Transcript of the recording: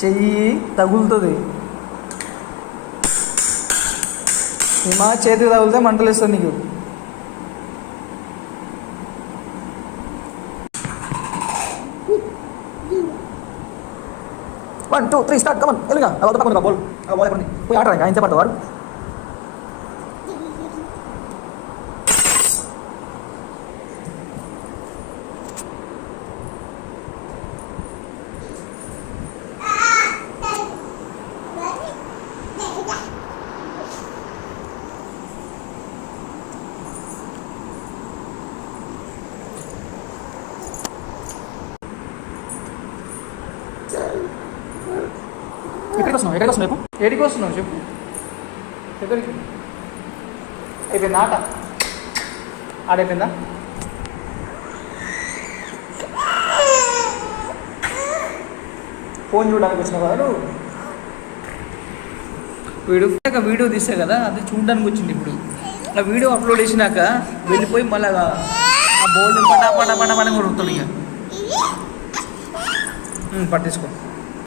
చెయ్యి తగులుతుంది. మా చేతికి తగిలితే మంటలు ఇస్తుంది నీకు. One two three start come on వెళ్ళగా పక్కన బోల్ బోల్ ఎక్కడ పోయి ఆడరా ఇంకా ఇంత పడతావు వాడు. ఎక్కడికి వస్తున్నావు ఏడికి వస్తున్నావు చెప్పు. ఎక్కడికి అయిపోయిందా ఆట? ఆడైపోయిందా? ఫోన్ చూడడానికి వచ్చినావు కదా నువ్వు. వీడియో తీసా కదా, అది చూడడానికి వచ్చింది. ఇప్పుడు ఆ వీడియో అప్లోడ్ చేసినాక వెళ్ళిపోయి మళ్ళీ ఆ బౌల్ పడా పడా పడా పడా కొడుతుంది. ఇక పట్టేసుకో.